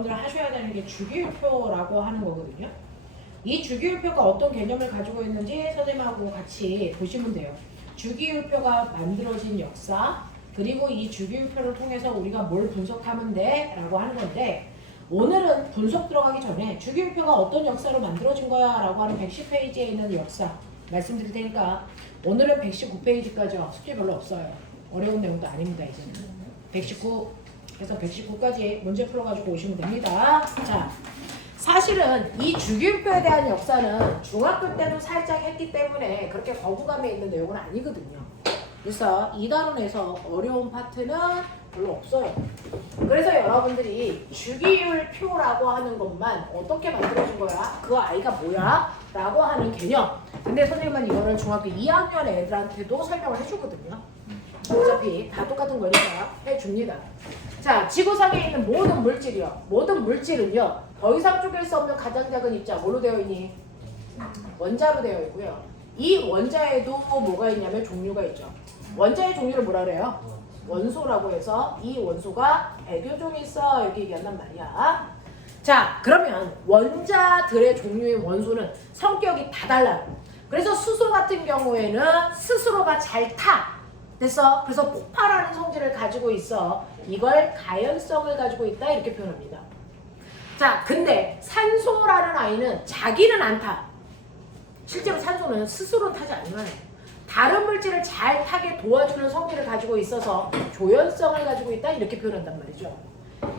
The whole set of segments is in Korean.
여러분들 하셔야 되는 게 주기율표라고 하는 거거든요. 이 주기율표가 어떤 개념을 가지고 있는지 선생님하고 같이 보시면 돼요. 주기율표가 만들어진 역사, 그리고 이 주기율표를 통해서 우리가 뭘 분석하면 돼? 라고 하는 건데, 오늘은 분석 들어가기 전에 주기율표가 어떤 역사로 만들어진 거야? 라고 하는 110페이지에 있는 역사 말씀드릴 테니까 오늘은 119페이지까지요. 숙제 별로 없어요. 어려운 내용도 아닙니다. 이제는 119, 그래서 119까지 문제 풀어가지고 오시면 됩니다. 자, 사실은 이 주기율표에 대한 역사는 중학교 때도 살짝 했기 때문에 그렇게 거부감이 있는 내용은 아니거든요. 그래서 2단원에서 어려운 파트는 별로 없어요. 그래서 여러분들이 주기율표라고 하는 것만 어떻게 만들어진 거야? 그 아이가 뭐야? 라고 하는 개념. 근데 선생님은 이거는 중학교 2학년 애들한테도 설명을 해주거든요. 어차피 다 똑같은 거니까 해줍니다. 자, 지구상에 있는 모든 물질이요. 모든 물질은요. 더 이상 쪼갤 수 없는 가장 작은 입자 뭘로 되어 있니? 원자로 되어 있고요. 이 원자에도 뭐가 있냐면 종류가 있죠. 원자의 종류를 뭐라 그래요? 원소라고 해서 이 원소가 100여 종이 있어 이렇게 얘기한단 말이야. 자, 그러면 원자들의 종류의 원소는 성격이 다 달라요. 그래서 수소 같은 경우에는 스스로가 잘 타. 됐어? 그래서 폭발하는 성질을 가지고 있어. 이걸 가연성을 가지고 있다 이렇게 표현합니다. 자, 근데 산소라는 아이는 자기는 안 타. 실제로 산소는 스스로 타지 않으면 다른 물질을 잘 타게 도와주는 성질을 가지고 있어서 조연성을 가지고 있다 이렇게 표현한단 말이죠.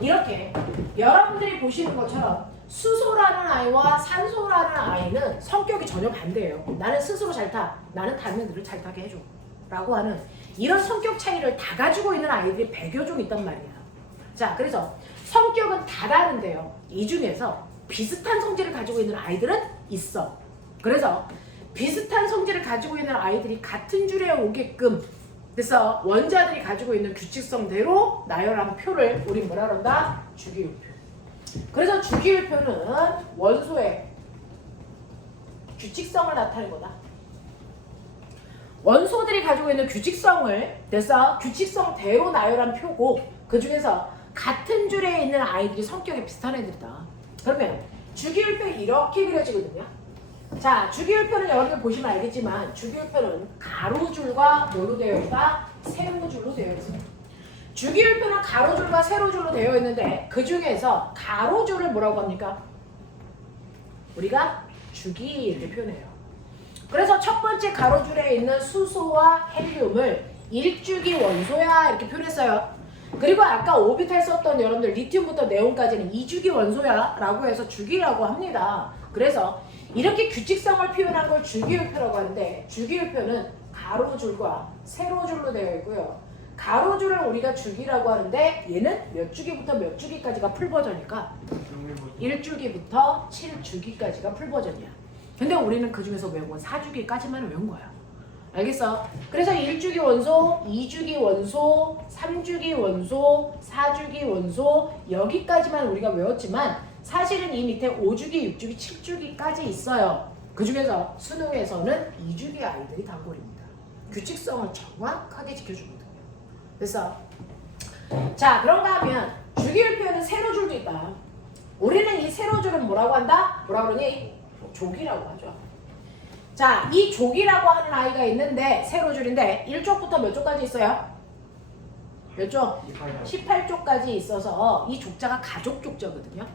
이렇게 여러분들이 보시는 것처럼 수소라는 아이와 산소라는 아이는 성격이 전혀 반대예요. 나는 스스로 잘 타. 나는 다른 애들을 잘 타게 해줘. 라고 하는 이런 성격 차이를 다 가지고 있는 아이들이 100여 종 있단 말이야. 자, 그래서 성격은 다 다른데요. 이 중에서 비슷한 성질을 가지고 있는 아이들은 있어. 그래서 비슷한 성질을 가지고 있는 아이들이 같은 줄에 오게끔 그래서 원자들이 가지고 있는 규칙성대로 나열한 표를 우리 뭐라 그런다? 주기율표. 그래서 주기율표는 원소의 규칙성을 나타내는 거다. 원소들이 가지고 있는 규칙성을 그래서 규칙성대로 나열한 표고 그 중에서 같은 줄에 있는 아이들이 성격이 비슷한 애들이다. 그러면 주기율표 이렇게 그려지거든요. 자, 주기율표는 여러분들 보시면 알겠지만 주기율표는 가로줄과 뭐로 되어 있다? 세로줄로 되어 있어요. 주기율표는 가로줄과 세로줄로 되어 있는데 그 중에서 가로줄을 뭐라고 합니까? 우리가 주기 이렇게 표현해요. 그래서 첫 번째 가로줄에 있는 수소와 헬륨을 1주기 원소야 이렇게 표현했어요. 그리고 아까 오비탈 썼던 여러분들 리튬부터 네온까지는 2주기 원소야 라고 해서 주기라고 합니다. 그래서 이렇게 규칙성을 표현한 걸 주기율표라고 하는데 주기율표는 가로줄과 세로줄로 되어 있고요. 가로줄을 우리가 주기라고 하는데 얘는 몇 주기부터 몇 주기까지가 풀버전일까? 1주기부터 7주기까지가 풀버전이야. 근데 우리는 그 중에서 외운 4주기까지만 외운 거야. 알겠어? 그래서 1주기 원소, 2주기 원소, 3주기 원소, 4주기 원소 여기까지만 우리가 외웠지만 사실은 이 밑에 5주기, 6주기, 7주기까지 있어요. 그 중에서 수능에서는 2주기 아이들이 단골입니다. 규칙성을 정확하게 지켜주거든요. 그래서 자, 그런가 하면 주기율표에는 세로줄도 있다. 우리는 이 세로줄은 뭐라고 한다? 뭐라 그러니? 족이라고 하죠. 자, 이 족이라고 하는 아이가 있는데 세로줄인데 1쪽부터 몇 쪽까지 있어요? 몇 쪽? 18쪽까지 있어서 이 족자가 가족 족자거든요.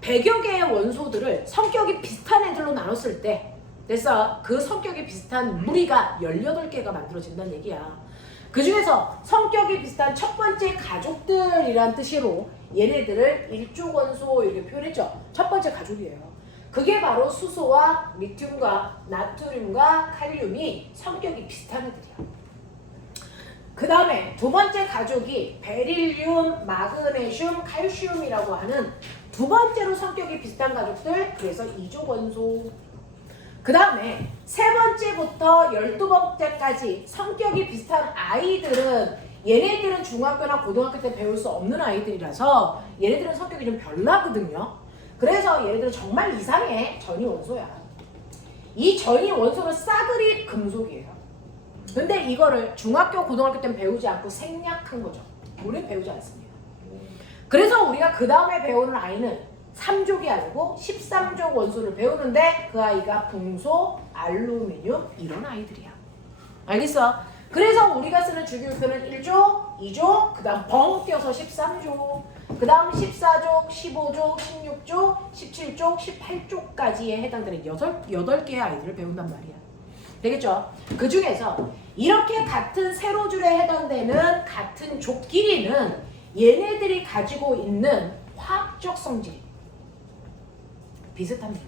100여 개의 원소들을 성격이 비슷한 애들로 나눴을 때 그래서 그 성격이 비슷한 무리가 18개가 만들어진다는 얘기야. 그 중에서 성격이 비슷한 첫 번째 가족들이란 뜻으로 얘네들을 1족 원소 이렇게 표현했죠. 첫 번째 가족이에요. 그게 바로 수소와 리튬과 나트륨과 칼륨이 성격이 비슷한 애들이야. 그 다음에 두 번째 가족이 베릴륨, 마그네슘, 칼슘이라고 하는 두 번째로 성격이 비슷한 가족들, 그래서 2족 원소. 그 다음에 세 번째부터 12번째까지 성격이 비슷한 아이들은 얘네들은 중학교나 고등학교 때 배울 수 없는 아이들이라서 얘네들은 성격이 좀 별나거든요. 그래서 얘네들은 정말 이상해. 전이 원소야. 이 전이 원소는 싸그리 금속이에요. 근데 이거를 중학교, 고등학교 때는 배우지 않고 생략한 거죠. 우리는 배우지 않습니다. 그래서 우리가 그 다음에 배우는 아이는 3족이 아니고 13족 원소를 배우는데 그 아이가 붕소, 알루미늄 이런 아이들이야. 알겠어? 그래서 우리가 쓰는 주기율표는 1족, 2족, 그 다음 벙 띄어서 13족, 그 다음 14족, 15족, 16족, 17족, 18족까지에 해당되는 8개의 아이들을 배운단 말이야. 되겠죠? 그 중에서 이렇게 같은 세로줄에 해당되는 같은 족끼리는 얘네들이 가지고 있는 화학적 성질이 비슷합니다.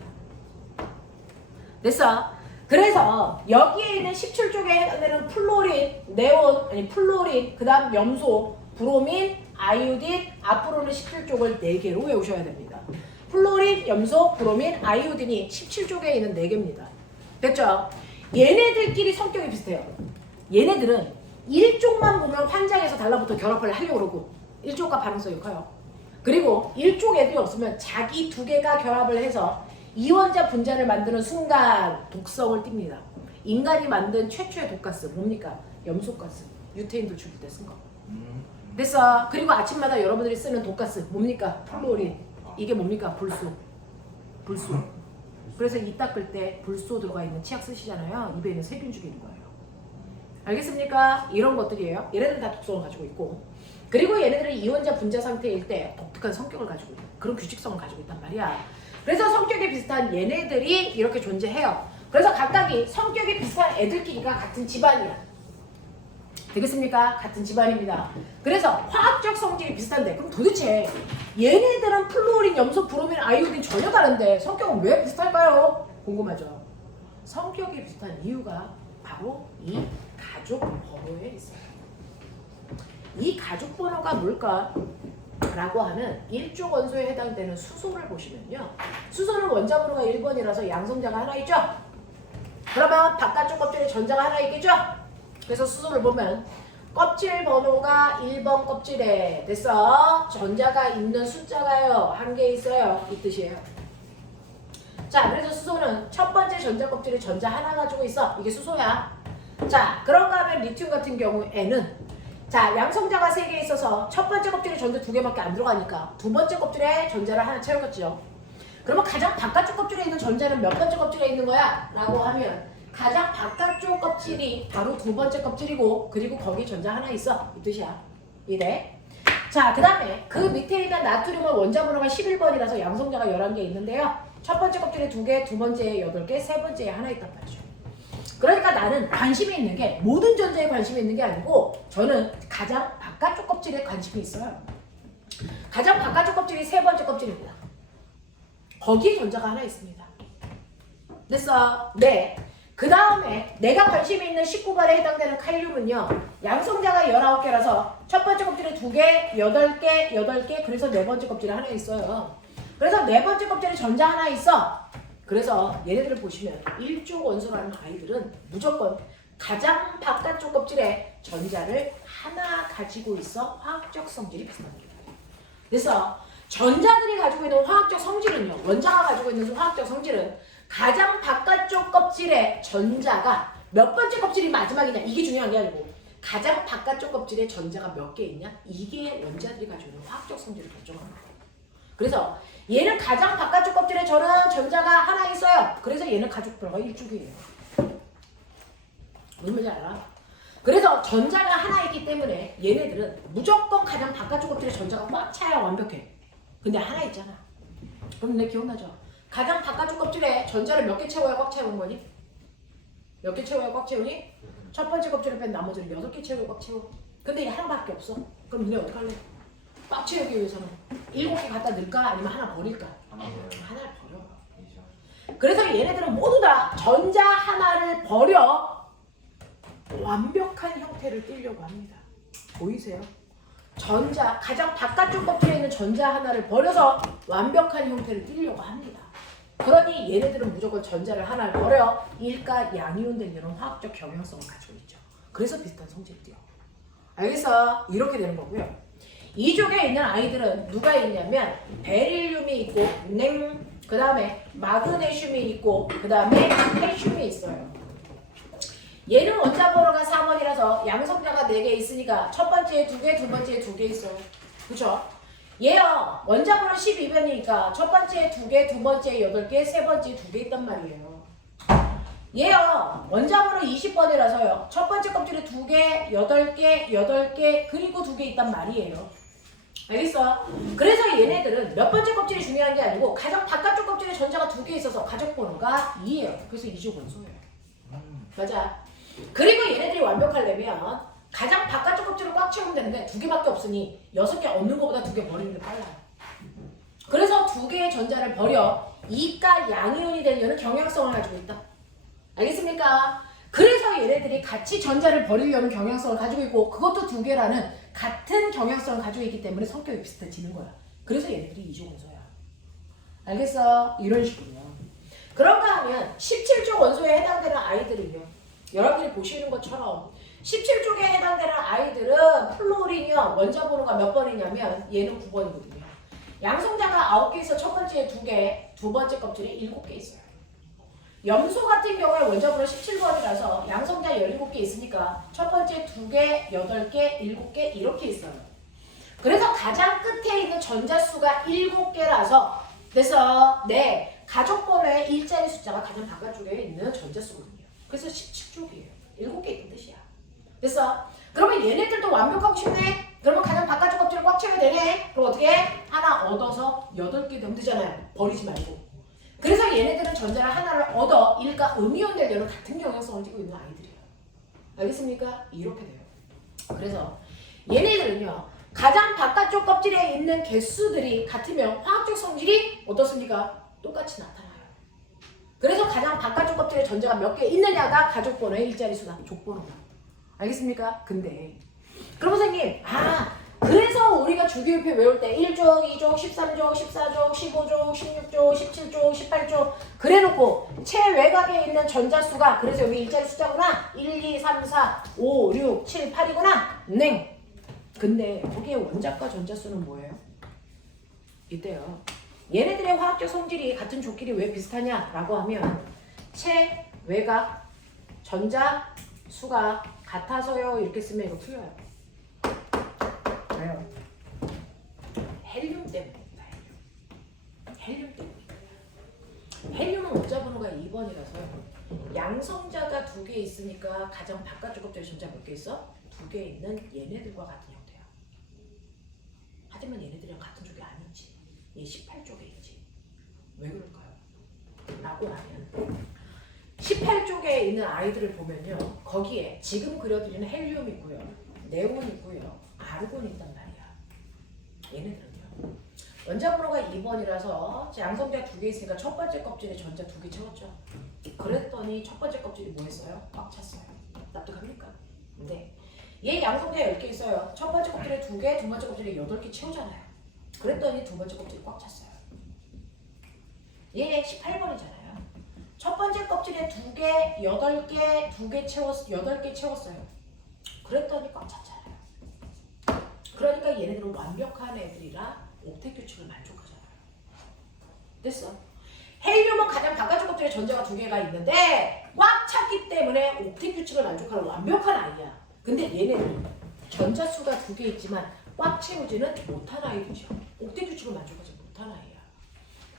됐어? 그래서 여기에 있는 17족에 해당되는 플로린, 네온, 플로린, 그 다음 염소, 브로민, 아이오딘, 앞으로는 17족을 4개로 외우셔야 됩니다. 플로린, 염소, 브로민, 아이오딘이 17족에 있는 4개입니다. 됐죠? 얘네들끼리 성격이 비슷해요. 얘네들은 1족만 보면 환장해서 달라붙어 결합을 하려고 그러고 1족과 반응성이 커요. 그리고 1족 애들이 없으면 자기 2개가 결합을 해서 이원자 분자를 만드는 순간 독성을 띱니다. 인간이 만든 최초의 독가스 뭡니까? 염소가스, 유태인도 죽일 때 쓴 거. 됐어. 그리고 아침마다 여러분들이 쓰는 독가스 뭡니까? 플로린. 이게 뭡니까? 불소. 그래서 이 닦을 때 불소 들어가 있는 치약 쓰시잖아요. 입에 있는 세균 죽이는 거예요. 알겠습니까? 이런 것들이에요. 얘네들 다 독성을 가지고 있고, 그리고 얘네들은 이원자 분자 상태일 때 독특한 성격을 가지고 있는 그런 규칙성을 가지고 있단 말이야. 그래서 성격이 비슷한 얘네들이 이렇게 존재해요. 그래서 각각이 성격이 비슷한 애들끼리가 같은 집안이야. 되겠습니까? 같은 집안입니다. 그래서 화학적 성질이 비슷한데 그럼 도대체 얘네들은 플루오린, 염소, 브로민, 아이오딘 전혀 다른데 성격은 왜 비슷할까요? 궁금하죠? 성격이 비슷한 이유가 바로 이 가족 번호에 있어요. 이 가족 번호가 뭘까? 라고 하는 1족 원소에 해당되는 수소를 보시면요. 수소는 원자 번호가 1번이라서 양성자가 하나 있죠? 그러면 바깥쪽 껍질에 전자가 하나 있겠죠? 그래서 수소를 보면 껍질 번호가 1번 껍질에 됐어. 전자가 있는 숫자가요. 한 개 있어요. 이 뜻이에요. 자, 그래서 수소는 첫 번째 전자 껍질에 전자 하나 가지고 있어. 이게 수소야. 자, 그런가 하면 리튬 같은 경우에는 자, 양성자가 3개 있어서 첫 번째 껍질에 전자 2개밖에 안 들어가니까 두 번째 껍질에 전자를 하나 채우겠죠. 그러면 가장 바깥쪽 껍질에 있는 전자는 몇 번째 껍질에 있는 거야? 라고 하면 가장 바깥쪽 껍질이 바로 두 번째 껍질이고, 그리고 거기 전자 하나 있어. 이 뜻이야. 이래. 자, 그 다음에 그 밑에 있는 나트륨은 원자 번호가 11번이라서 양성자가 11개 있는데요. 첫 번째 껍질에 2개, 두 번째에 8개, 세 번째에 하나 있단 말이죠. 그러니까 나는 관심이 있는 게 모든 전자에 관심이 있는 게 아니고 저는 가장 바깥쪽 껍질에 관심이 있어요. 가장 바깥쪽 껍질이 세 번째 껍질입니다. 거기에 전자가 하나 있습니다. 됐어? 네. 그 다음에 내가 관심이 있는 19번에 해당되는 칼륨은요. 양성자가 19개라서 첫 번째 껍질에 2개, 8개, 8개, 그래서 네 번째 껍질에 하나 있어요. 그래서 네 번째 껍질에 전자 하나 있어. 그래서 얘네들을 보시면 1족 원소라는 아이들은 무조건 가장 바깥쪽 껍질에 전자를 하나 가지고 있어 화학적 성질이 비슷합니다. 그래서 전자들이 가지고 있는 화학적 성질은요. 원자가 가지고 있는 화학적 성질은 가장 바깥쪽 껍질에 전자가 몇 번째 껍질이 마지막이냐 이게 중요한 게 아니고 가장 바깥쪽 껍질에 전자가 몇 개 있냐 이게 원자들이 가지고 있는 화학적 성질을 결정하는 거예요. 그래서 얘는 가장 바깥쪽 껍질에 저는 전자가 하나 있어요. 그래서 얘는 가족 번호가 1족이에요. 무슨 말인지 알아? 그래서 전자가 하나 있기 때문에 얘네들은 무조건 가장 바깥쪽 껍질에 전자가 꽉 차야 완벽해. 근데 하나 있잖아. 그럼 내 기억나죠? 가장 바깥쪽 껍질에 전자를 몇 개 채워야 꽉 채우는 거니? 몇 개 채워야 꽉 채우니? 첫 번째 kop질을 뺀 나머지를 6개 채우고 꽉 채워. 근데 이게 하나밖에 없어. 그럼 너네 어떡할래? 꽉 채우기 위해서는 7개 갖다 넣을까? 아니면 하나 버릴까? 하나를 버려. 그래서 얘네들은 모두 다 전자 하나를 버려 완벽한 형태를 띄려고 합니다. 보이세요? 전자, 가장 바깥쪽 껍질에 있는 전자 하나를 버려서 완벽한 형태를 띄려고 합니다. 그러니 얘네들은 무조건 전자를 하나를 버려 일가 양이온된 이런 화학적 경향성을 가지고 있죠. 그래서 비슷한 성질을 띄어. 알겠어? 이렇게 되는 거고요. 이쪽에 있는 아이들은 누가 있냐면 베릴륨이 있고 그 다음에 마그네슘이 있고 그 다음에 칼슘이 있어요. 얘는 원자 번호가 4번이라서 양성자가 4개 있으니까 첫 번째에 2개, 두 번째에 2개 있어요. 그쵸? 얘요. 원자번호 12번이니까 첫 번째 2개, 두 번째 8개, 세 번째 2개 있단 말이에요. 얘요. 원자번호 20번이라서요. 첫 번째 껍질에 2개, 8개, 8개, 그리고 2개 있단 말이에요. 알겠어? 그래서 얘네들은 몇 번째 껍질이 중요한 게 아니고 가장 바깥쪽 껍질에 전자가 2개 있어서 가족 번호가 2예요. 그래서 2족 원소예요. 맞아. 그리고 얘네들이 완벽하려면 가장 바깥쪽 껍질을 꽉 채우면 되는데 2개밖에 없으니 6개 얻는 것보다 2개 버리는 게 빨라요. 그래서 2개의 전자를 버려 이가 양이온이 되려는 경향성을 가지고 있다. 알겠습니까? 그래서 얘네들이 같이 전자를 버리려는 경향성을 가지고 있고 그것도 2개라는 같은 경향성을 가지고 있기 때문에 성격이 비슷해지는 거야. 그래서 얘네들이 이족 원소야. 알겠어? 이런 식으로요. 그런가 하면 17족 원소에 해당되는 아이들은요. 여러분들이 보시는 것처럼 17족에 해당되는 아이들은 플로린이요. 원자 번호가 몇 번이냐면 얘는 9번이거든요. 양성자가 9개 있어 첫 번째에 2개, 두 번째 껍질에 7개 있어요. 염소 같은 경우에 원자 번호 17번이라서 양성자 17개 있으니까 첫 번째 2개, 8개, 7개 이렇게 있어요. 그래서 가장 끝에 있는 전자수가 7개라서 그래서 네, 가족 번호의 일자리 숫자가 가장 바깥쪽에 있는 전자수거든요. 그래서 17족이에요. 7개 있는 뜻이야. 됐어? 그러면 얘네들도 완벽하고 싶네? 그러면 가장 바깥쪽 껍질을 꽉 채워야 되네? 그럼 어떻게 해? 하나 얻어서 8개 넣으면 되잖아요. 버리지 말고. 그래서 얘네들은 전자를 하나를 얻어 일가 음이온 되려는 같은 경향성을 띠고 있는 아이들이에요. 알겠습니까? 이렇게 돼요. 그래서 얘네들은요. 가장 바깥쪽 껍질에 있는 개수들이 같으면 화학적 성질이 어떻습니까? 똑같이 나타나요. 그래서 가장 바깥쪽 껍질에 전자가 몇 개 있느냐가 가족 번호의 일자리 수다. 족번호다. 알겠습니까? 근데 그럼 선생님 그래서 우리가 주기율표 외울 때 1족, 2족, 13족, 14족, 15족, 16족, 17족, 18족 그래놓고 최외곽에 있는 전자수가 그래서 여기 일자리 숫자구나 1, 2, 3, 4, 5, 6, 7, 8이구나 네. 근데 거기에 원자과 전자수는 뭐예요? 이때요. 얘네들의 화학적 성질이 같은 족끼리 왜 비슷하냐라고 하면 최외곽 전자수가 같아서요. 이렇게 쓰면 이거 틀려요. 왜요? 헬륨 때문입니다. 헬륨 때문입니다. 헬륨은 원자 번호가 2번이라서요. 양성자가 2개 있으니까 가장 바깥쪽 껍질에 전자 몇 개 있어? 2개 있는 얘네들과 같은 형태야. 하지만 얘네들이랑 같은 쪽이 아니지. 얘 18쪽에 있지. 왜 그럴까요? 라고 하면 18쪽에 있는 아이들을 보면요. 거기에 지금 그려드리는 헬륨 있고요. 네온 있고요. 아르곤 있단 말이야. 얘네들은요. 원자 번호가 2번이라서 양성자 2개 있으니까 첫 번째 껍질에 전자 2개 채웠죠. 그랬더니 첫 번째 껍질이 뭐 했어요? 꽉 찼어요. 납득합니까? 근데 얘 양성자 10개 있어요. 첫 번째 껍질에 2개, 두 번째 껍질에 8개 채우잖아요. 그랬더니 두 번째 껍질이 꽉 찼어요. 얘 18번이잖아요. 첫 번째 껍질에 2개, 8개, 2개 채웠어요. 8개 채웠어요. 그랬더니 꽉 찼잖아요. 그러니까 얘네들은 완벽한 애들이라 옥텟 규칙을 만족하잖아요. 됐어. 헬륨은 가장 바깥쪽 껍질에 전자가 2개가 있는데 꽉 찼기 때문에 옥텟 규칙을 만족하는 완벽한 아이야. 근데 얘네는 전자수가 2개 있지만 꽉 채우지는 못한 아이들이죠. 옥텟 규칙을 만족하지 못한 아이야.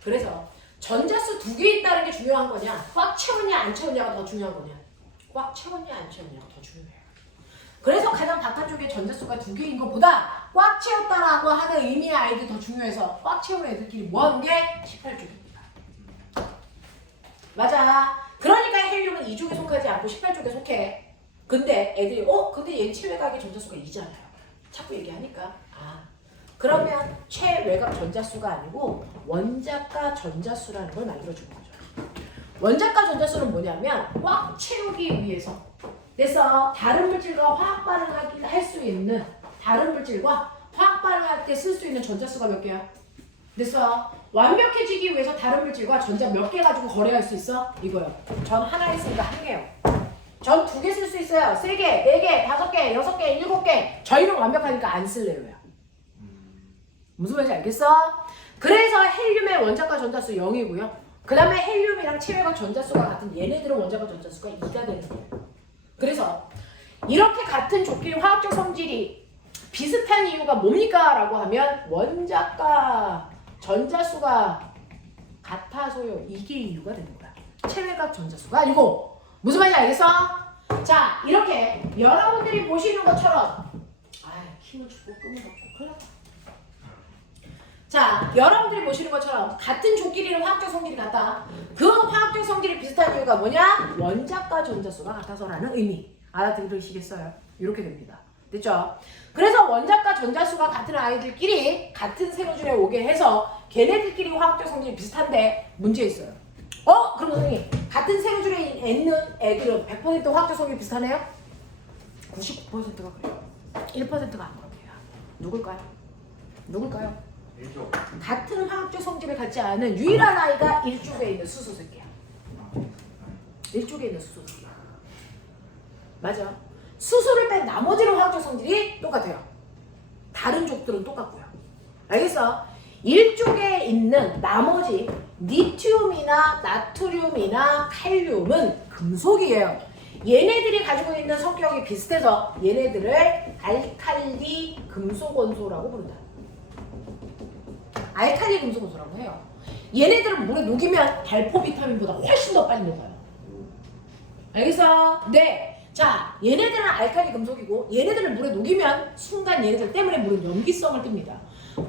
그래서 전자수 2개 있다는 게 중요한 거냐? 꽉 채웠냐 안 채웠냐가 더 중요한 거냐? 꽉 채웠냐 안 채웠냐가 더 중요해요. 그래서 가장 바깥쪽에 전자수가 2개인 것보다 꽉 채웠다라고 하는 의미의 아이들이 더 중요해서 꽉 채운 애들끼리 모아놓은 게 18쪽입니다. 맞아. 그러니까 헬륨은 2쪽에 속하지 않고 18쪽에 속해. 근데 애들이 근데 얘는 최외곽의 전자수가 2잖아요. 자꾸 얘기하니까 그러면 최외곽 전자수가 아니고 원자가 전자수라는 걸 만들어주는 거죠. 원자가 전자수는 뭐냐면 꽉 채우기 위해서 그래서 다른 물질과 화학 반응을 할 수 있는 다른 물질과 화학 반응할 때 쓸 수 있는 전자수가 몇 개야? 그래서 완벽해지기 위해서 다른 물질과 전자 몇 개 가지고 거래할 수 있어? 이거요. 전 하나 있으니까 1개요. 전 2개 쓸 수 있어요. 3개, 4개, 5개, 6개, 7개. 저희는 완벽하니까 안 쓸래요. 무슨 말인지 알겠어? 그래서 헬륨의 원자과 전자수 0이고요. 그 다음에 헬륨이랑 체외각 전자수가 같은 얘네들은 원자과 전자수가 2가 되는 거예요. 그래서 이렇게 같은 족끼리 화학적 성질이 비슷한 이유가 뭡니까? 라고 하면 원자과 전자수가 같아서요. 이게 이유가 되는 거야. 체외각 전자수가 아니고. 무슨 말인지 알겠어? 자, 이렇게 여러분들이 보시는 것처럼 킴을 주고 끄면 갖고 큰일 났다. 자, 여러분들이 보시는 것처럼 같은 조끼리는 화학적 성질이 같다. 그 화학적 성질이 비슷한 이유가 뭐냐? 원자과 전자수가 같아서라는 의미. 알아들으시겠어요? 이렇게 됩니다. 됐죠? 그래서 원자과 전자수가 같은 아이들끼리 같은 세로줄에 오게 해서 걔네들끼리 화학적 성질이 비슷한데 문제 있어요. 그럼 선생님 같은 세로줄에 있는 애들은 100% 화학적 성질이 비슷하네요? 99%가 그래요. 1%가 안 그럽니다. 누굴까요? 누굴까요? 1조. 같은 화학적 성질을 갖지 않은 유일한 아이가 1쪽에 있는 수소새끼야. 1쪽에 있는 수소새끼야. 맞아. 수소를 뺀 나머지는 화학적 성질이 똑같아요. 다른 족들은 똑같고요. 알겠어? 1쪽에 있는 나머지 니튬이나 나트륨이나 칼륨은 금속이에요. 얘네들이 가지고 있는 성격이 비슷해서 얘네들을 알칼리 금속원소라고 부른다. 알칼리 금속원소라고 해요. 얘네들은 물에 녹이면 발포 비타민보다 훨씬 더 빨리 녹아요. 알겠어? 네. 자, 얘네들은 알칼리 금속이고 얘네들을 물에 녹이면 순간 얘네들 때문에 물은 염기성을 띱니다.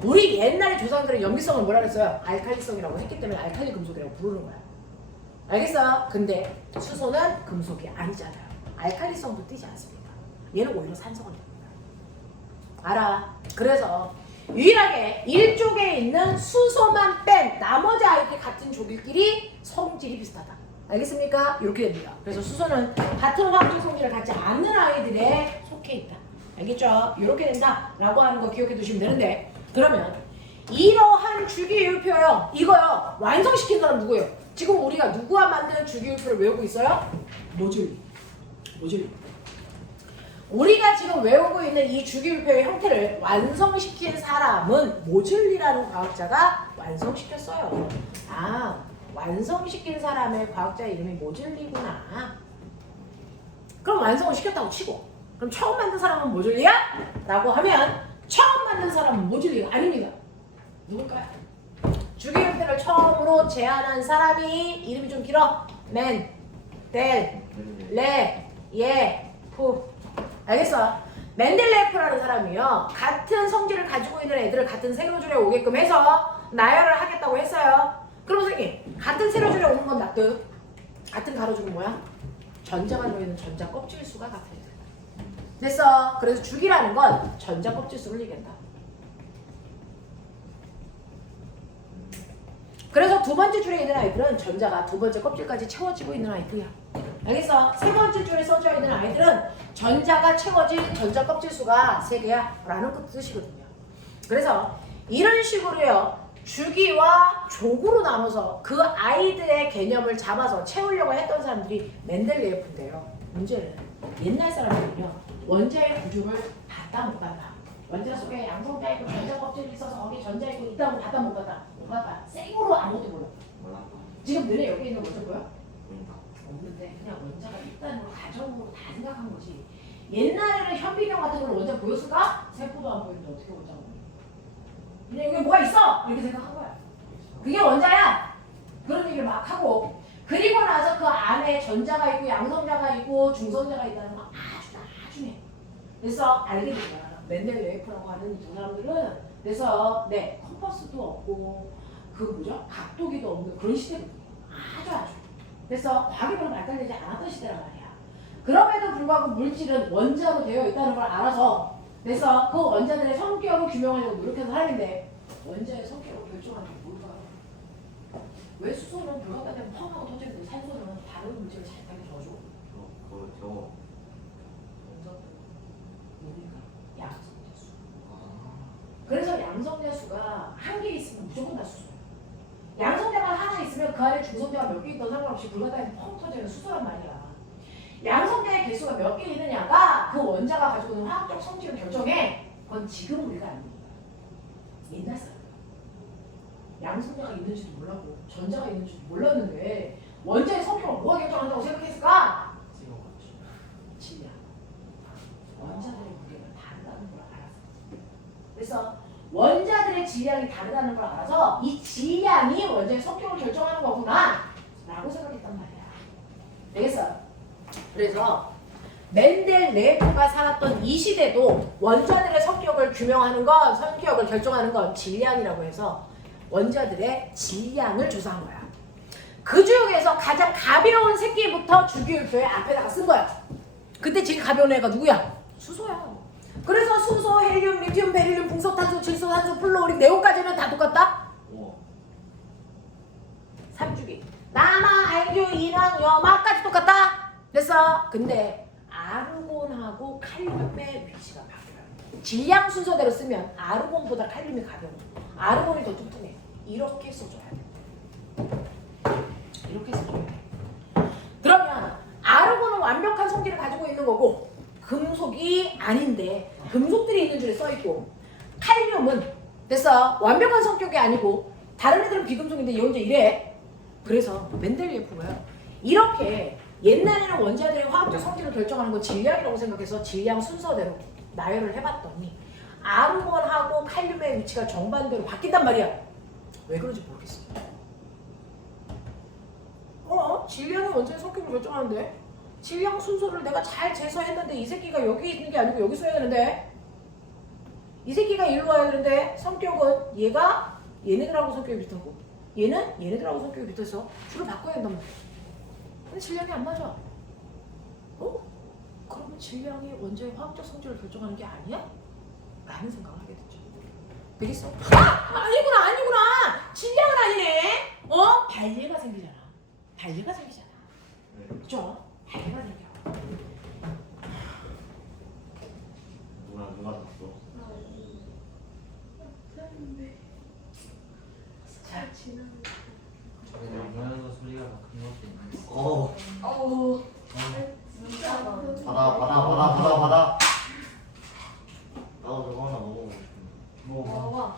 우리 옛날에 조상들은 염기성을 뭐라 그랬어요? 알칼리성이라고 했기 때문에 알칼리 금속이라고 부르는 거야. 알겠어? 근데 수소는 금속이 아니잖아요. 알칼리성도 띄지 않습니다. 얘는 오히려 산성을 띱니다. 알아? 그래서 유일하게 1쪽에 있는 수소만 뺀 나머지 아이들 같은 족일끼리 성질이 비슷하다. 알겠습니까? 이렇게 됩니다. 그래서 수소는 같은 화학적 성질을 갖지 않는 아이들에 속해 있다. 알겠죠? 이렇게 된다라고 하는 거 기억해 두시면 되는데, 그러면 이러한 주기율표요, 이거요 완성시킨 사람 누구예요? 지금 우리가 누구와 만든 주기율표를 외우고 있어요? 모듈리. 우리가 지금 외우고 있는 이 주기율표의 형태를 완성시킨 사람은 모듈리라는 과학자가 완성시켰어요. 완성시킨 사람의 과학자 이름이 모듈리구나. 그럼 완성을 시켰다고 치고, 그럼 처음 만든 사람은 모듈리야? 라고 하면 처음 만든 사람은 모듈리가 아닙니다. 누굴까요? 주기율표를 처음으로 제안한 사람이 이름이 좀 길어. 멘델레예프. 알겠어? 멘델레예프라는 사람이요, 같은 성질을 가지고 있는 애들을 같은 세로줄에 오게끔 해서 나열을 하겠다고 했어요. 그럼 선생님, 같은 세로줄에 오는 건 납득. 같은 가로줄은 뭐야? 전자가 들어있는 전자 껍질 수가 같아야 된다. 됐어? 그래서 주기라는 건 전자 껍질 수를 얘기한다. 그래서 두 번째 줄에 있는 아이들은 전자가 두 번째 껍질까지 채워지고 있는 아이들이야. 알겠어? 세 번째 줄에 써져 있는 아이들은 전자가 채워진 전자 껍질 수가 3개야 라는 뜻이거든요. 그래서 이런 식으로요, 주기와 족으로 나눠서 그 아이들의 개념을 잡아서 채우려고 했던 사람들이 멘델레예프인데요. 문제는 옛날 사람들은요, 원자의 구조를 봤다 못 봤다. 원자 속에 양성자 있고 전자 껍질이 있어서 거기 전자 있고 있다고 봤다 못 봤다. 못 봤다. 생으로 아무것도 몰라. 지금 너네 여기 있는 원자 뭐야? 없는데 그냥 원자가 있다는 걸 가정으로 다 생각한 거지. 옛날에는 현미경 같은 걸 원자 보였을까? 세포도 안 보이는데 어떻게 원자가 보여? 그냥 여기 뭐가 있어! 이렇게 생각한 거야. 그게 원자야! 그런 얘기를 막 하고, 그리고 나서 그 안에 전자가 있고 양성자가 있고 중성자가 있다는 거 아주 나중에 그래서 알게 된 거야. 멘델레예프라고 하는 이 사람들은. 그래서 컴퍼스도 없고 그 뭐죠? 각도기도 없는 그런 시대거든요. 아주 그래서 과학이 별로 발달되지 않았던 시대란 말이야. 그럼에도 불구하고 물질은 원자로 되어 있다는 걸 알아서, 그래서 그 원자들의 성격을 규명하려고 노력해서 하는데, 원자의 성격을 결정하는 게 뭘까요? 왜 수소는 불 갖다 대면 펑 하고 터지는데 산소는 다른 물질을 잘 타게 도와줘? 저거. 뭡니까? 양성자수. 그래서 양성자수가 한 개 있으면 무조건 다 수소예요. 양성자가 하나 있으면 그 안에 중성자가 몇 개 있던 상관없이 불 갖다 대면 펑 터지는 수소란 말이야. 양성자의 개수가 몇 개 있느냐가 그 원자가 가지고 있는 화학적 성질을 결정해. 그건 지금 우리가 아닙니다. 옛날 사람. 양성자가 있는지도 몰랐고 전자가 있는지도 몰랐는데 원자의 성격을 뭐가 결정한다고 생각했을까? 질량. 원자들의 무게가 다르다는 걸 알았어. 원자들의 질량이 다르다는 걸 알아서 이 질량이 원자의 성격을 결정하는 거구나 라고 생각했단 말이야. 되겠어? 그래서 멘델레프가 살았던 이 시대도 원자들의 성격을 규명하는 건, 성격을 결정하는 건 질량이라고 해서 원자들의 질량을 조사한 거야. 그 중에서 가장 가벼운 새끼부터 주기율표의 앞에다가 쓴 거야. 그때 제일 가벼운 애가 누구야? 수소야. 그래서 수소, 헬륨, 리튬, 베릴륨, 풍소탄소, 질소탄소, 플루오린, 네온까지는 다 똑같다? 우와. 3주기. 남아, 알규, 인황, 염화까지 똑같다? 됐어? 근데 아르곤하고 칼륨의 위치가 바뀌어요. 질량 순서대로 쓰면 아르곤보다 칼륨이 가벼워. 아르곤이 더 뚱뚱해. 이렇게 써줘야 돼. 이렇게 써줘야 돼. 그러면 아르곤은 완벽한 성질을 가지고 있는 거고 금속이 아닌데 금속들이 있는 줄에 써있고, 칼륨은 됐어 완벽한 성격이 아니고 다른 애들은 비금속인데 얘 혼자 이래. 그래서 멘델리에프가요 이렇게 옛날에는 원자들의 화학적 성질을 결정하는 건 질량이라고 생각해서 질량 순서대로 나열을 해봤더니 아르곤하고 칼륨의 위치가 정반대로 바뀐단 말이야. 왜 그런지 모르겠어. 질량이 원자의 성격을 결정하는데 질량 순서를 내가 잘 재서 했는데 이 새끼가 여기 있는 게 아니고 여기 써야 되는데, 이 새끼가 일로 와야 되는데 성격은 얘가 얘네들하고 성격이 비슷하고 얘는 얘네들하고 성격이 비슷해서 줄을 바꿔야 된단 말이야. 근데 질량이 안 맞아. 그러면 질량이 원자의 화학적 성질을 결정하는 게 아니야? 라는 생각을 하게 됐죠. 되겠어? 아니구나. 질량은 아니네. 발레가 생기잖아. 그죠? 발레가 생겨. 누가 샀어? 자, 지금 장난하는 소리가 더 큰 것도 있는데. 진짜 받아. 나도 저거 하나 먹어보고 싶은데. 먹어.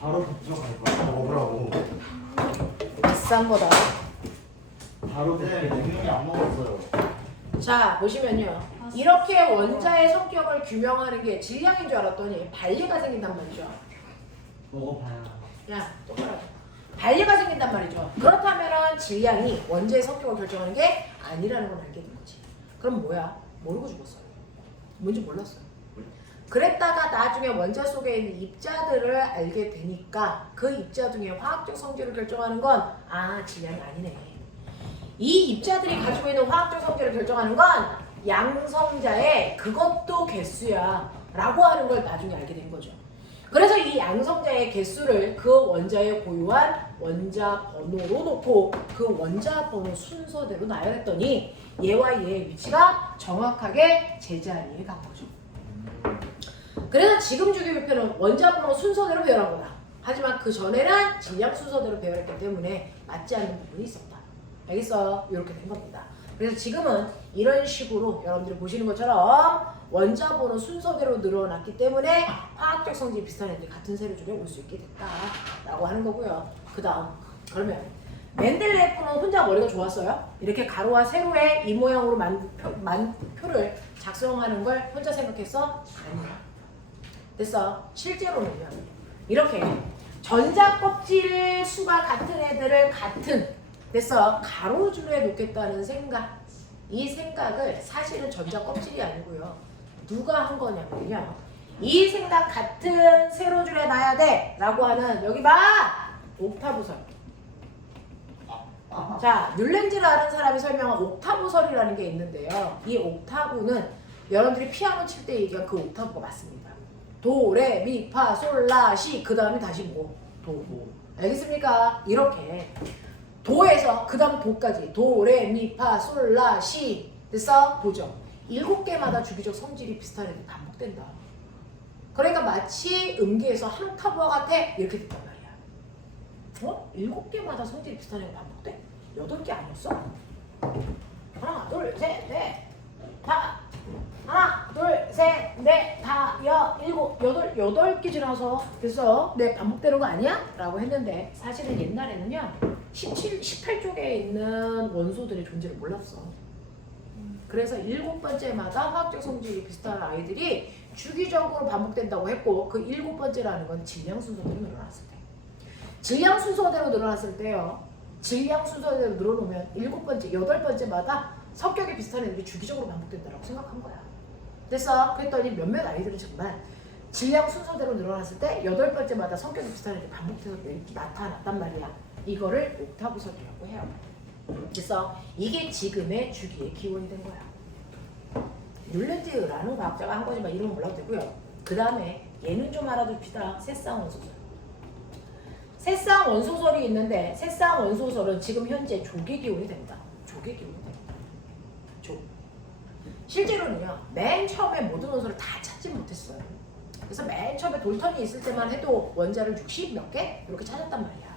바로 급정할 거야. 먹으라고. 비싼 거다. 바로 그때 분명히 안 먹었어요. 자, 보시면요. 이렇게 원자의 성격을 규명하는 게 질량인 줄 알았더니 발리가 생긴단 말이죠. 먹어봐야. 야, 똑바로. 발리가 생긴단 말이죠. 그렇다면 질량이 원자의 성격을 결정하는 게 아니라는 걸 알게 된 거지. 그럼 뭐야? 모르고 죽었어요. 뭔지 몰랐어요. 그랬다가 나중에 원자 속에 있는 입자들을 알게 되니까 그 입자 중에 화학적 성질을 결정하는 건 질량이 아니네. 이 입자들이 가지고 있는 화학적 성질을 결정하는 건 양성자의 그것도 개수야 라고 하는 걸 나중에 알게 된 거죠. 그래서 이 양성자의 개수를 그 원자에 보유한 원자 번호로 놓고 그 원자 번호 순서대로 나열했더니 얘와 얘의 위치가 정확하게 제자리에 간 거죠. 그래서 지금 주기율표는 원자 번호 순서대로 배열한 거다. 하지만 그 전에는 질량 순서대로 배열했기 때문에 맞지 않는 부분이 있었다. 알겠어요? 이렇게 된 겁니다. 그래서 지금은 이런 식으로 여러분들이 보시는 것처럼 원자 번호 순서대로 늘어났기 때문에 화학적 성질이 비슷한 애들이 같은 세로줄에 올 수 있게 됐다라고 하는 거고요. 그 다음 그러면 멘델레프는 혼자 머리가 좋았어요? 이렇게 가로와 세로의 이 모양으로 표를 작성하는 걸 혼자 생각했어? 아니야. 됐어. 실제로는요. 이렇게 전자 껍질 수가 같은 애들을 같은 됐어. 가로줄에 놓겠다는 생각. 이 생각을 사실은 전자 껍질이 아니고요. 누가 한 거냐면요. 이 생각 같은 세로줄에 놔야 돼 라고 하는 여기 봐! 옥타브설. 자, 뮬렌즈를 아는 사람이 설명한 옥타브설이라는 게 있는데요. 이 옥타브는 여러분들이 피아노 칠 때 얘기한 그 옥타브가 맞습니다. 도, 레, 미, 파, 솔, 라, 시 그 다음에 다시 뭐? 도. 알겠습니까? 이렇게 도에서 그 다음 도까지 도, 레, 미, 파, 솔, 라, 시 됐어? 도죠. 7개마다 주기적 성질이 비슷한 애들이 반복된다. 그러니까 마치 음계에서 한 옥타브와 같아 이렇게 됐단 말이야. 7개마다 성질이 비슷한 애가 반복돼? 8개 아니었어? 하나, 둘, 셋, 넷, 다. 하나, 둘, 셋, 넷, 다, 일곱, 여덟 개 지나서 됐어. 네, 반복되는 거 아니야? 라고 했는데 사실은 옛날에는요 18쪽에 있는 원소들의 존재를 몰랐어. 그래서 7번째마다 화학적 성질이 비슷한 아이들이 주기적으로 반복된다고 했고 그 7번째라는 건 질량 순서대로 늘어났을 때. 질량 순서대로 늘어났을 때요. 질량 순서대로 늘어놓으면 7번째, 8번째마다 성격이 비슷한 애들이 주기적으로 반복된다고 생각한 거야. 됐어? 그랬더니 몇몇 아이들은 정말 질량 순서대로 늘어났을 때 8번째마다 성격이 비슷한 애들이 반복돼서 나타났단 말이야. 이거를 옥타브설이라고 해요. 그래서 이게 지금의 주기의 기원이 된 거야. 뮬렌트라는 과학자가 한 거지만 이름은 몰라도 되고요. 그 다음에 얘는 좀 알아둡시다. 새쌍 원소설. 새쌍 원소설이 있는데 새쌍 원소설은 지금 현재 조개 기원이 됩니다. 조개 기원이 됩니다. 실제로는요. 맨 처음에 모든 원소를 다 찾지 못했어요. 그래서 맨 처음에 돌턴이 있을 때만 해도 원자를 60 몇 개 이렇게 찾았단 말이야.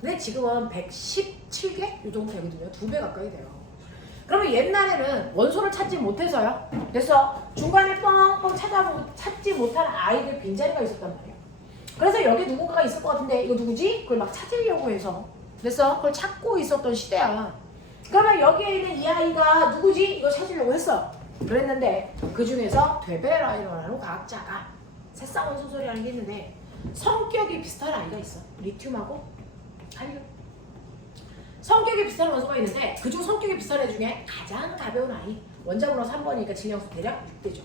근데 지금은 117개 이 정도 되거든요. 2배 가까이 돼요. 그러면 옛날에는 원소를 찾지 못해서요. 그래서 중간에 뻥뻥 찾지 못한 아이들 빈자리가 있었단 말이에요. 그래서 여기 누군가가 있을 것 같은데 이거 누구지? 그걸 막 찾으려고 해서 그래서 그걸 찾고 있었던 시대야. 그러면 여기에 있는 이 아이가 누구지? 이거 찾으려고 했어. 그랬는데 그 중에서 데베라이너라는 과학자가 새쌍 원소설이라는 게 있는데 성격이 비슷한 아이가 있어. 리튬하고 칼륨. 성격이 비슷한 원소가 있는데 그중 성격이 비슷한 애 중에 가장 가벼운 아이 원자번호 3번이니까 질량수 대략 6대죠.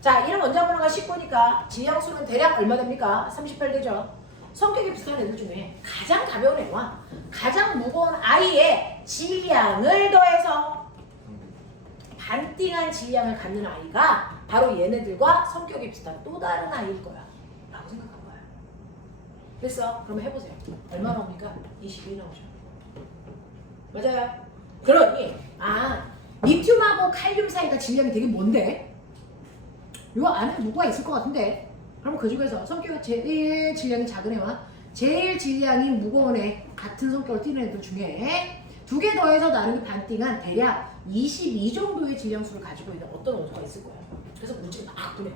자, 이런 원자번호가 10보니까 질량수는 대략 얼마 됩니까? 38되죠. 성격이 비슷한 애들 중에 가장 가벼운 애와 가장 무거운 아이의 질량을 더해서 반띵한 질량을 갖는 아이가 바로 얘네들과 성격이 비슷한 또 다른 아이일 거야 라고 생각한 거야. 됐어? 그럼 해보세요. 얼마 나옵니까? 22 나오죠. 맞아요. 그러니 리튬하고 칼륨 사이가 질량이 되게 먼데 요 안에 누가 있을 것 같은데 그럼 그 중에서 성격이 제일 질량이 작은 애와 제일 질량이 무거운 애 같은 성격을 띠는 애들 중에 2개 더해서 나누기 반띵한 대략 22 정도의 질량수를 가지고 있는 어떤 원소가 있을 거예요. 그래서 물질을 막 분해.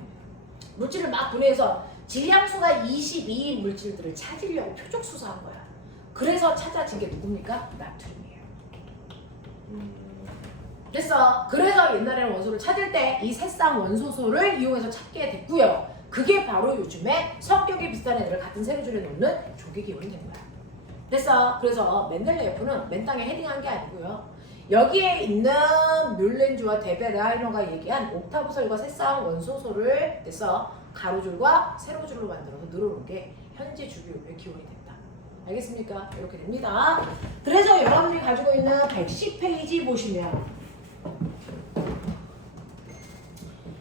물질을 막 분해해서 질량수가 22인 물질들을 찾으려고 표적 수사한 거야. 그래서 찾아진 게 누굽니까? 나트륨이에요. 됐어. 그래서 옛날에는 원소를 찾을 때 이 새쌍 원소소를 이용해서 찾게 됐고요. 그게 바로 요즘에 성격이 비슷한 애들을 같은 세로줄에 놓는 조개 기원이 된 거야. 됐어. 그래서 멘델레예프는 맨 땅에 헤딩한 게 아니고요. 여기에 있는 뮬렌주와 데베라이너가 얘기한 옥타브설과 새쌍 원소소를 됐어. 가로줄과 세로줄로 만들어서 늘어놓은 게 현재 주기율의 기원이 된다. 알겠습니까? 이렇게 됩니다. 그래서 여러분들이 가지고 있는 110페이지 보시면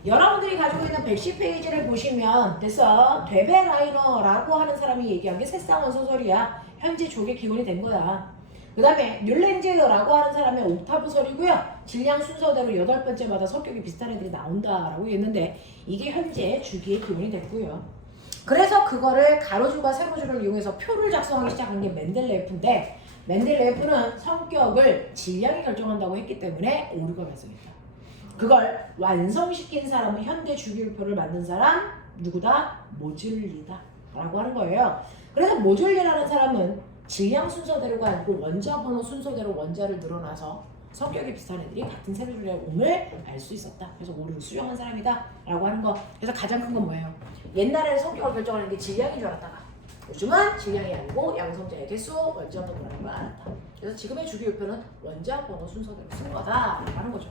여러분들이 가지고 있는 110페이지를 보시면 됐어. 데베라이너라고 하는 사람이 얘기한 게 새쌍 원소설이야. 현재 조개 기원이 된 거야. 그 다음에 뮬렌즈라고 하는 사람의 옥타브설이고요. 질량 순서대로 8번째마다 성격이 비슷한 애들이 나온다라고 했는데 이게 현재 주기의 기원이 됐고요. 그래서 그거를 가로줄과 세로줄을 이용해서 표를 작성하기 시작한 게 멘델레예프인데 멘델레예프는 성격을 질량이 결정한다고 했기 때문에 오류가 발생했다. 그걸 완성시킨 사람은 현대 주기율표를 만든 사람 누구다? 모즐리다 라고 하는 거예요. 그래서 모즐리라는 사람은 질량 순서대로가 아니고 원자 번호 순서대로 원자를 늘어나서 성격이 비슷한 애들이 같은 세로줄에 옴을 알 수 있었다. 그래서 오류를 수용한 사람이다 라고 하는 거. 그래서 가장 큰 건 뭐예요? 옛날에는 성격을 결정하는 게 질량인 줄 알았다가 요즘은 질량이 아니고 양성자의 개수, 원자 번호라는 걸 알았다. 그래서 지금의 주기율표는 원자 번호 순서대로 쓴 거다라고 하는 거죠.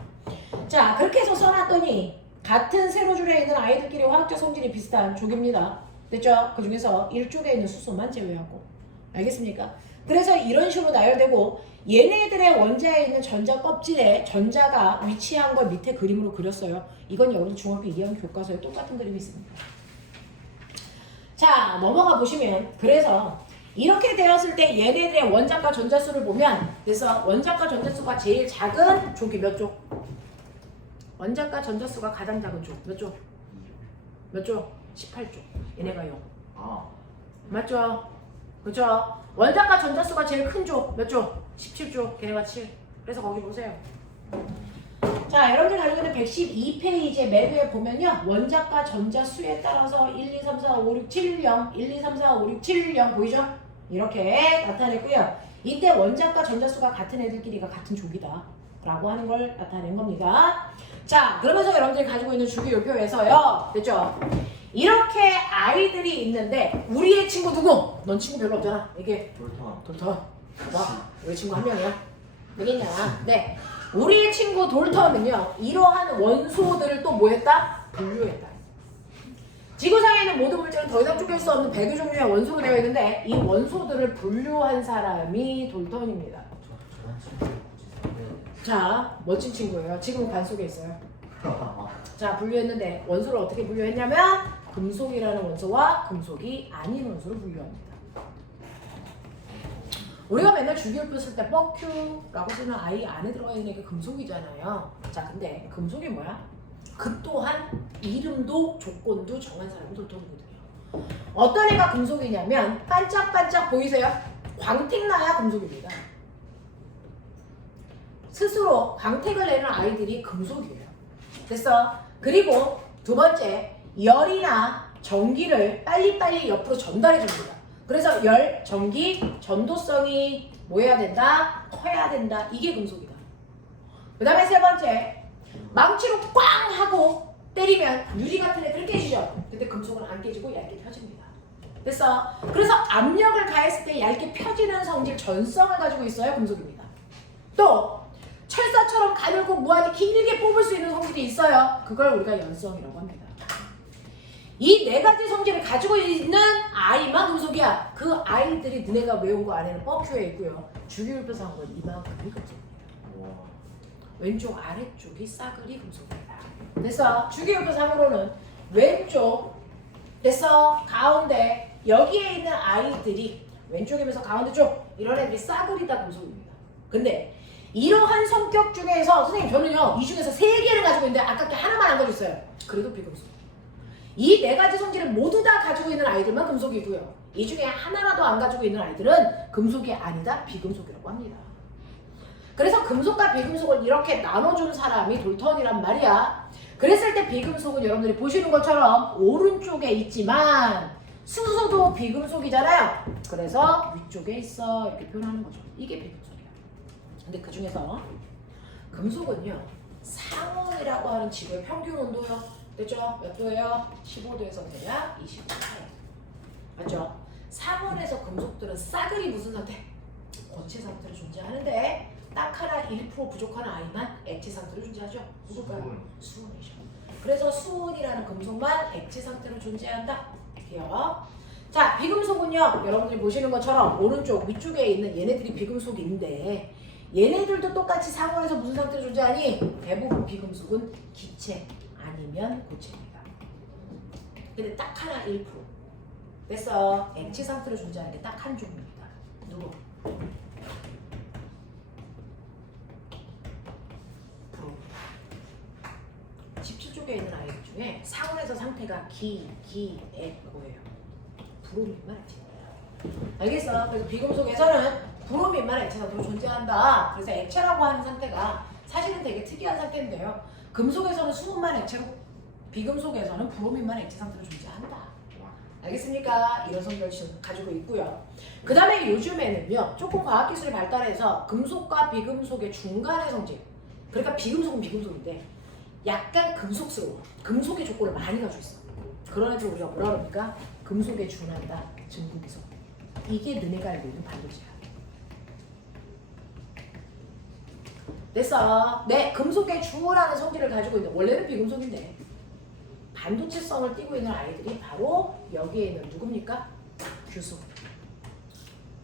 자, 그렇게 해서 써놨더니 같은 세로줄에 있는 아이들끼리 화학적 성질이 비슷한 족입니다. 됐죠? 그 중에서 1족에 있는 수소만 제외하고. 알겠습니까? 그래서 이런 식으로 나열되고 얘네들의 원자에 있는 전자 껍질에 전자가 위치한 걸 밑에 그림으로 그렸어요. 이건 여러분 중학교 2학년 교과서에 똑같은 그림이 있습니다. 자, 넘어가 보시면 그래서 이렇게 되었을 때 얘네들의 원자과 전자수를 보면 그래서 원자과 전자수가 제일 작은 족이 몇 족? 원자과 전자수가 가장 작은 족 몇 족? 몇 족? 18족. 얘네가 0. 맞죠? 그렇죠? 원자과 전자수가 제일 큰 족 몇 족? 17족. 걔네가 7. 그래서 거기 보세요. 자, 여러분들 가지고 있는 112페이지의 맨 위에 보면요. 원자과 전자수에 따라서 1, 2, 3, 4, 5, 6, 7, 0 1, 2, 3, 4, 5, 6, 7, 0 보이죠? 이렇게 나타냈고요. 이때 원자과 전자수가 같은 애들끼리가 같은 족이다 라고 하는 걸 나타낸 겁니다. 자, 그러면서 여러분들이 가지고 있는 주기율표에서요. 됐죠? 이렇게 아이들이 있는데 우리의 친구 누구? 넌 친구 별로 없잖아. 이게 돌턴. 봐. 우리 친구 한 명이야. 되겠냐? 네. 우리의 친구 돌턴은요. 이러한 원소들을 또 뭐 했다? 분류했다. 지구상에 있는 모든 물질은 더 이상 쪼갤 수 없는 100여 종류의 원소로 되어 있는데 이 원소들을 분류한 사람이 돌턴입니다. 자, 멋진 친구예요. 지금은 관 속에 있어요. 자, 분류했는데 원소를 어떻게 분류했냐면 금속이라는 원소와 금속이 아닌 원소를 분류합니다. 우리가 맨날 주기율표 쓸 때 뻑큐라고 쓰는 아이 안에 들어가 있는 게 금속이잖아요. 자, 근데 금속이 뭐야? 그 또한 이름도 조건도 정한 사람이 돌턴이거든요. 어떤 애가 금속이냐면 반짝반짝 보이세요? 광택 나야 금속입니다. 스스로 광택을 내는 아이들이 금속이에요. 됐어? 그리고 두 번째, 열이나 전기를 빨리빨리 옆으로 전달해 줍니다. 그래서 열, 전기, 전도성이 뭐 해야 된다? 커야 된다. 이게 금속이다. 그 다음에 세 번째, 망치로 꽝 하고 때리면 유리 같은 애들은 깨지죠. 근데 금속은 안 깨지고 얇게 펴집니다. 됐어? 그래서 압력을 가했을 때 얇게 펴지는 성질, 전성을 가지고 있어야 금속입니다. 또 철사처럼 가늘고 무한히 길게 뽑을 수 있는 성질이 있어요. 그걸 우리가 연성이라고 합니다. 이 네 가지 성질을 가지고 있는 아이만 금속이야. 그 아이들이 너네가 외운 거 안에는 뻑큐에 있고요. 주기율표상 건 이만큼이 금속입니다. 왼쪽 아래쪽이 싸그리 금속입니다. 됐어? 주기율표상으로는 왼쪽, 됐어? 가운데 여기에 있는 아이들이 왼쪽이면서 가운데 쪽 이런 애들이 싸그리 다 금속입니다. 근데 이러한 성격 중에서 선생님 저는요 이 중에서 3개를 가지고 있는데 아깝게 하나만 안 가지고 있어요. 그래도 비금속. 이 네 가지 성질을 모두 다 가지고 있는 아이들만 금속이고요. 이 중에 하나라도 안 가지고 있는 아이들은 금속이 아니다, 비금속이라고 합니다. 그래서 금속과 비금속을 이렇게 나눠준 사람이 돌턴이란 말이야. 그랬을 때 비금속은 여러분들이 보시는 것처럼 오른쪽에 있지만 수소도 비금속이잖아요. 그래서 위쪽에 있어 이렇게 표현하는 거죠. 이게 비금속이야. 근데 그 중에서 금속은요 상온이라고 하는 지구의 평균 온도요. 됐죠? 몇 도예요? 15도에서 대략 25도예요. 맞죠? 상온에서 금속들은 싸그리 무슨 상태? 고체 상태로 존재하는데 딱 하나 1% 부족한 아이만 액체 상태로 존재하죠. 누굴까요? 수온이죠. 그래서 수온이라는 금속만 액체 상태로 존재한다. 이게요. 자, 비금속은요. 여러분들이 보시는 것처럼 오른쪽 위쪽에 있는 얘네들이 비금속인데 얘네들도 똑같이 상온에서 무슨 상태로 존재하니? 대부분 비금속은 기체 아니면 고체입니다. 근데 딱 하나 1%. 됐어. 액체 상태로 존재하는 게 딱 한 종류입니다. 누구? 브롬. 17쪽에 있는 아이들 중에 상온에서 상태가 액 뭐예요? 브로민만 액체입니다. 알겠어? 그래서 비금속에서는 브로민만 액체 상태로 존재한다. 그래서 액체라고 하는 상태가 사실은 되게 특이한 상태인데요. 금속에서는 수분만 액체로, 비금속에서는 브로민만 액체 상태로 존재한다. 알겠습니까? 이런 성격을 가지고 있고요. 그 다음에 요즘에는요, 조금 과학기술이 발달해서 금속과 비금속의 중간의 성질, 그러니까 비금속은 비금속인데 약간 금속스러워. 금속의 조건을 많이 가지고 있어. 그런 애들 우리가 뭐라 그럽니까? 금속에 준한다. 증금속. 이게 너네가 알고 있는 반도체야. 됐어. 네, 금속의 주라는 성질을 가지고 있는, 원래는 비금속인데 반도체성을 띠고 있는 아이들이 바로 여기에 있는 누굽니까? 규속.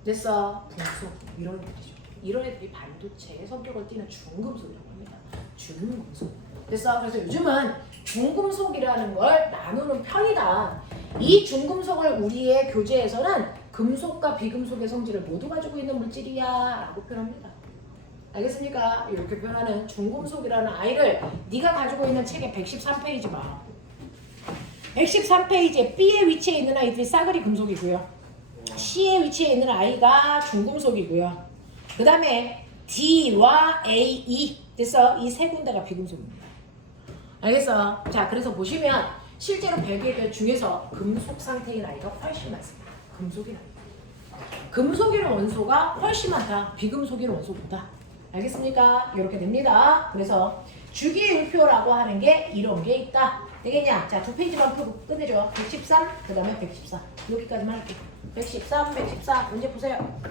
됐어. 분속. 이런 애들이죠. 이런 애들이 반도체의 성격을 띠는 중금속이라고 합니다. 중금속. 됐어. 그래서 요즘은 중금속이라는 걸 나누는 편이다. 이 중금속을 우리의 교재에서는 금속과 비금속의 성질을 모두 가지고 있는 물질이야 라고 표현합니다. 알겠습니까? 이렇게 표현하는 중금속이라는 아이를 네가 가지고 있는 책의 113페이지 봐. 113페이지에 B의 위치에 있는 아이들이 싸그리 금속이고요. C의 위치에 있는 아이가 중금속이고요. 그 다음에 D와 A, E 됐어? 이 세 군데가 비금속입니다. 알겠어? 자, 그래서 보시면 실제로 100개 중에서 금속 상태인 아이가 훨씬 많습니다. 금속인 아이. 금속이라는 원소가 훨씬 많다. 비금속이라는 원소보다. 알겠습니까? 이렇게 됩니다. 그래서 주기율표라고 하는 게 이런 게 있다. 되겠냐? 자, 두 페이지만 풀고 끝내줘. 113, 그 다음에 114. 여기까지만 할게. 113, 114. 문제 보세요.